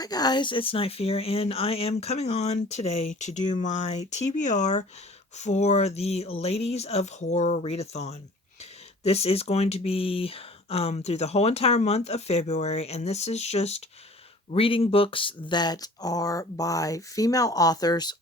Hi guys, it's Night Fear, and I am coming on today to do my TBR for the Ladies of Horror Readathon. This is going to be through the whole entire month of February, and this is just reading books that are by female authors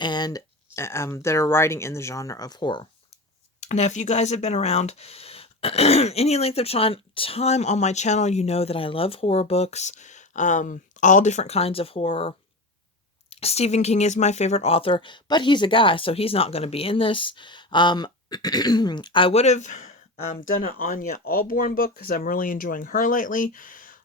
and that are writing in the genre of horror. Now, if you guys have been around any length of time on my channel, you know that I love horror books, all different kinds of horror. Stephen King is my favorite author, but he's a guy, so he's not going to be in this. Um, I would have done an Anya Allborn book because I'm really enjoying her lately.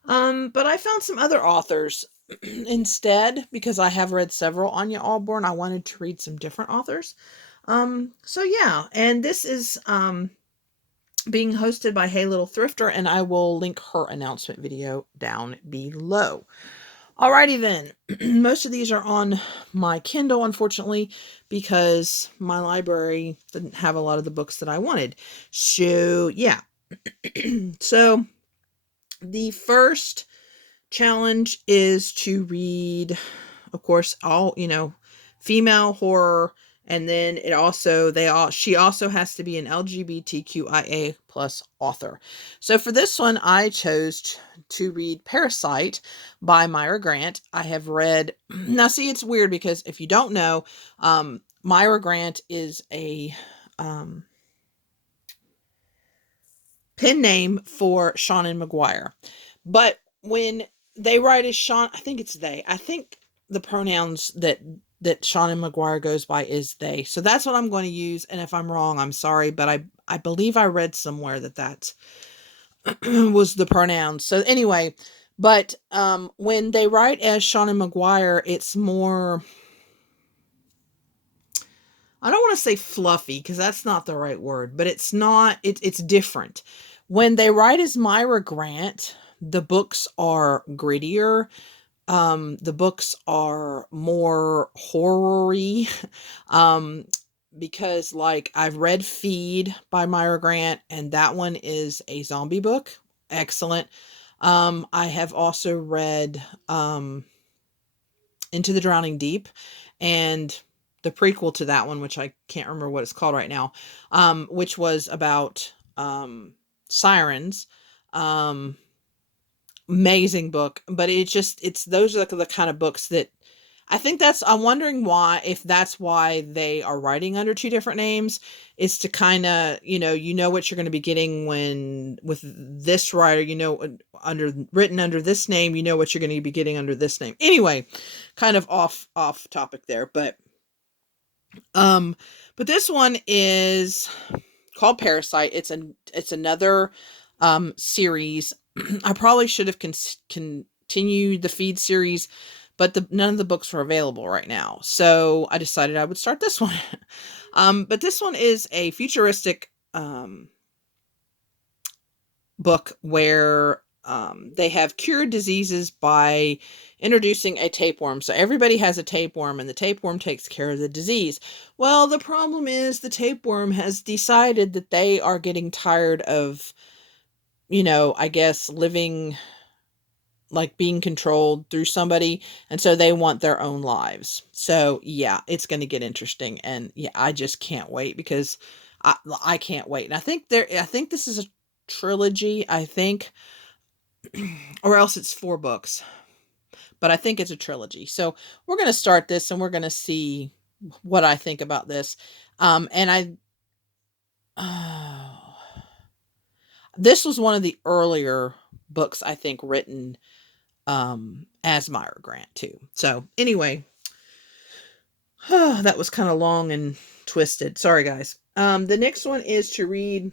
But I found some other authors instead because I have read several Anya Allborn. I wanted to read some different authors. So yeah, and this is being hosted by Hey Little Thrifter, and I will link her announcement video down below. Alrighty then. Most of these are on my Kindle, unfortunately, because my library didn't have a lot of the books that I wanted. So, yeah. So, the first challenge is to read, of course, all, female horror, and then she also has to be an LGBTQIA plus author. So for this one, I chose to read Parasite by Myra Grant. I have read, now see, it's weird because if you don't know, Myra Grant is a pen name for Seanan McGuire. But when they write as Sean, I think it's they. I think the pronouns that Seanan McGuire goes by is they. So that's what I'm going to use. And if I'm wrong, I'm sorry. But I believe I read somewhere that was the pronouns. So anyway, but when they write as Seanan McGuire, it's more, I don't want to say fluffy because that's not the right word, but it's not, it's different. When they write as Myra Grant, the books are grittier. The books are more horror-y. um, because like I've read Feed by Myra Grant, and that one is a zombie book. Excellent. I have also read Into the Drowning Deep, and the prequel to that one, which I can't remember what it's called right now, which was about sirens. Um, Amazing book, but it's those are the kind of books that I think I'm wondering why, if that's why they are writing under two different names, is to kind of, what you're going to be getting when with this writer, written under this name, what you're going to be getting under this name. Anyway, kind of off topic there, um, but this one is called Parasite. It's another series. I probably should have continued the Feed series, but none of the books were available right now. So I decided I would start this one. But this one is a futuristic book where they have cured diseases by introducing a tapeworm. So everybody has a tapeworm, and the tapeworm takes care of the disease. Well, the problem is the tapeworm has decided that they are getting tired of, I guess, living like being controlled through somebody, and so they want their own lives. So yeah, it's going to get interesting, and yeah, I just can't wait because I can't wait. And I think this is a trilogy, I think, or else it's 4 books, but I think it's a trilogy. So we're going to start this, and we're going to see what I think about this. And oh, this was one of the earlier books, I think, written as Myra Grant too. So anyway, that was kind of long and twisted. Sorry, guys. The next one is to read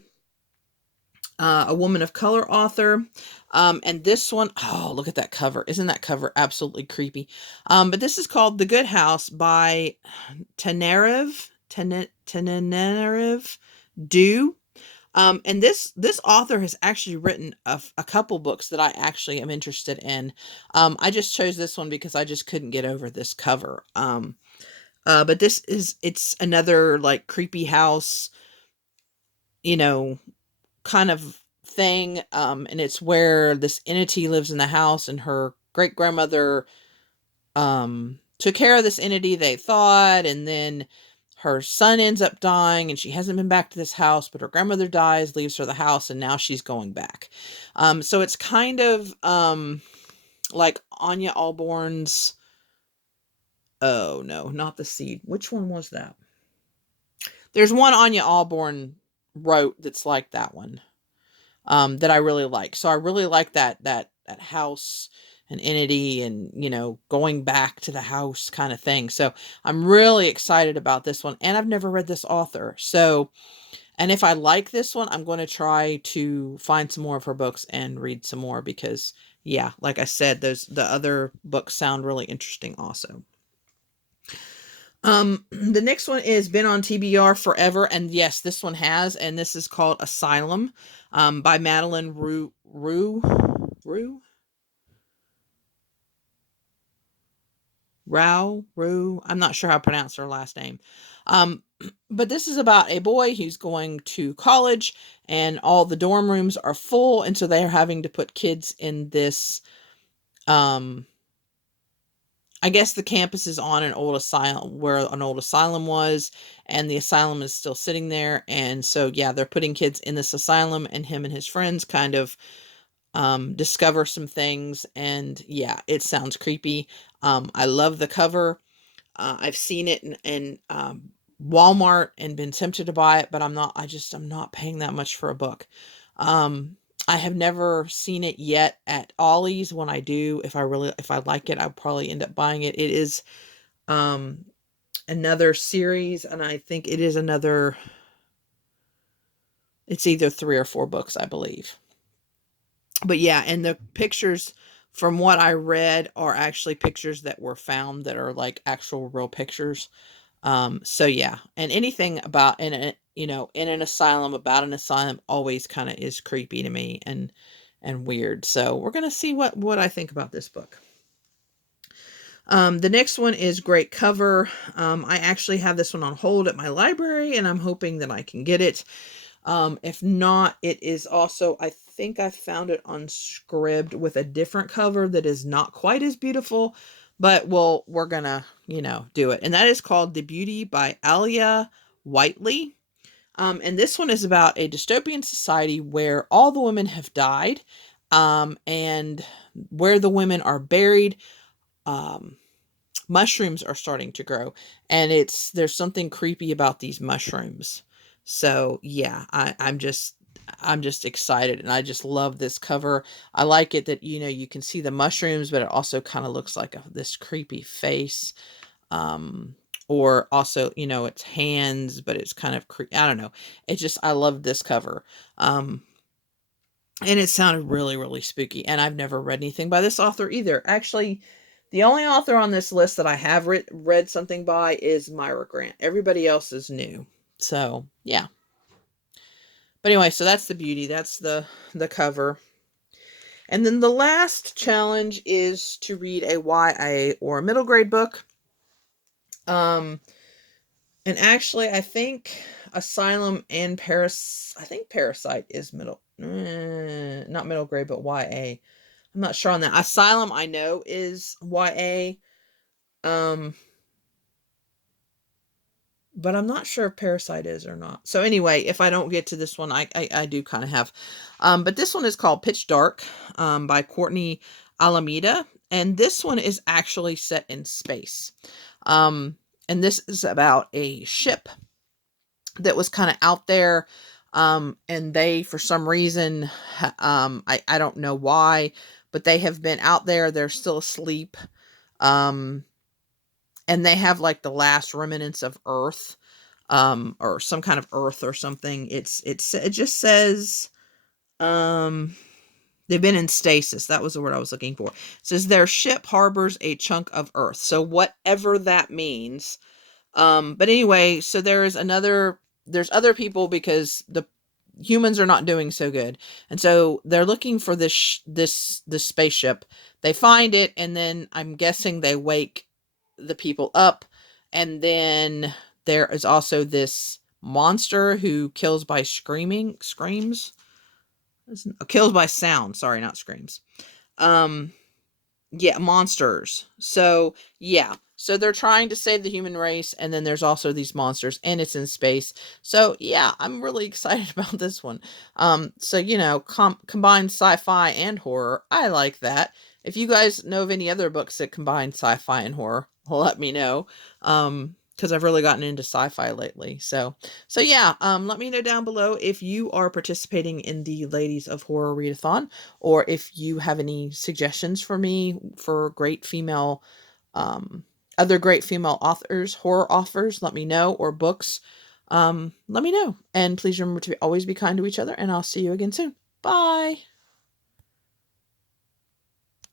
a woman of color author. And this one, oh, look at that cover. Isn't that cover absolutely creepy? But this is called The Good House by Tanerev Do. And this author has actually written a couple books that I actually am interested in. I just chose this one because I just couldn't get over this cover. But it's another like creepy house, you know, kind of thing. And it's where this entity lives in the house, and her great grandmother took care of this entity, they thought, and then her son ends up dying and she hasn't been back to this house, but her grandmother dies, leaves her the house, and now she's going back. So it's kind of like Anya Alborn's, oh no, not The Seed. Which one was that? There's one Anya Alborn wrote that's like that one, that I really like. So I really like that house and entity and, going back to the house kind of thing. So I'm really excited about this one, and I've never read this author. So, and if I like this one, I'm going to try to find some more of her books and read some more because, yeah, like I said, the other books sound really interesting also. The next one is been on TBR forever, and yes, this one has, and this is called Asylum, by Madeline Rue, Rue. I'm not sure how to pronounce her last name. Um, but this is about a boy who's going to college, and all the dorm rooms are full, and so they are having to put kids in this, I guess the campus is on an old asylum where an old asylum was, and the asylum is still sitting there. And so, yeah, they're putting kids in this asylum, and him and his friends kind of discover some things. And yeah, it sounds creepy. I love the cover. I've seen it in Walmart and been tempted to buy it, but I'm not paying that much for a book. I have never seen it yet at Ollie's. When I do, if I like it, I'll probably end up buying it. It is um another series, and I think it's either 3 or 4 books, I believe. But yeah, and the pictures from what I read are actually pictures that were found that are like actual real pictures. So yeah, and anything about in an asylum, about an asylum, always kind of is creepy to me and weird. So we're gonna see what I think about this book. The next one is great cover. I actually have this one on hold at my library, and I'm hoping that I can get it. If not, it is also, I think I found it on Scribd with a different cover that is not quite as beautiful, but we're gonna, do it. And that is called The Beauty by Alia Whiteley. And this one is about a dystopian society where all the women have died, and where the women are buried, um, mushrooms are starting to grow, and there's something creepy about these mushrooms. So yeah, I'm just excited, and I just love this cover. I like it that you can see the mushrooms, but it also kind of looks like this creepy face, um or also it's hands, but it's kind of I don't know. I love this cover. And it sounded really, really spooky. And I've never read anything by this author either. Actually, the only author on this list that I have read something by is Myra Grant. Everybody else is new. So, yeah. But anyway, so that's The Beauty. That's the cover. And then the last challenge is to read a YA or a middle grade book. And actually, I think Asylum and I think Parasite is not middle grade, but YA. I'm not sure on that. Asylum, I know, is YA. Um, but I'm not sure if Parasite is or not. So anyway, if I don't get to this one, I do kind of have. But this one is called Pitch Dark, by Courtney Alameda. And this one is actually set in space. And this is about a ship that was kind of out there. And they, for some reason, I don't know why, but they have been out there. They're still asleep. Um, and they have like the last remnants of Earth, or some kind of Earth or something. It just says, they've been in stasis. That was the word I was looking for. It says their ship harbors a chunk of Earth. So whatever that means. But anyway, so there's other people because the humans are not doing so good. And so they're looking for this spaceship. They find it, and then I'm guessing they wake the people up, and then there is also this monster who kills by screams, kills by sound, sorry, not screams. Um Yeah, monsters. So, yeah. So they're trying to save the human race, and then there's also these monsters, and it's in space. So, yeah, I'm really excited about this one. So, combine sci-fi and horror. I like that. If you guys know of any other books that combine sci-fi and horror, let me know. Because I've really gotten into sci-fi lately. So yeah, let me know down below if you are participating in the Ladies of Horror Readathon, or if you have any suggestions for me for great female, um, other great female authors, horror authors, let me know, or books, let me know. And please remember to always be kind to each other, and I'll see you again soon. Bye.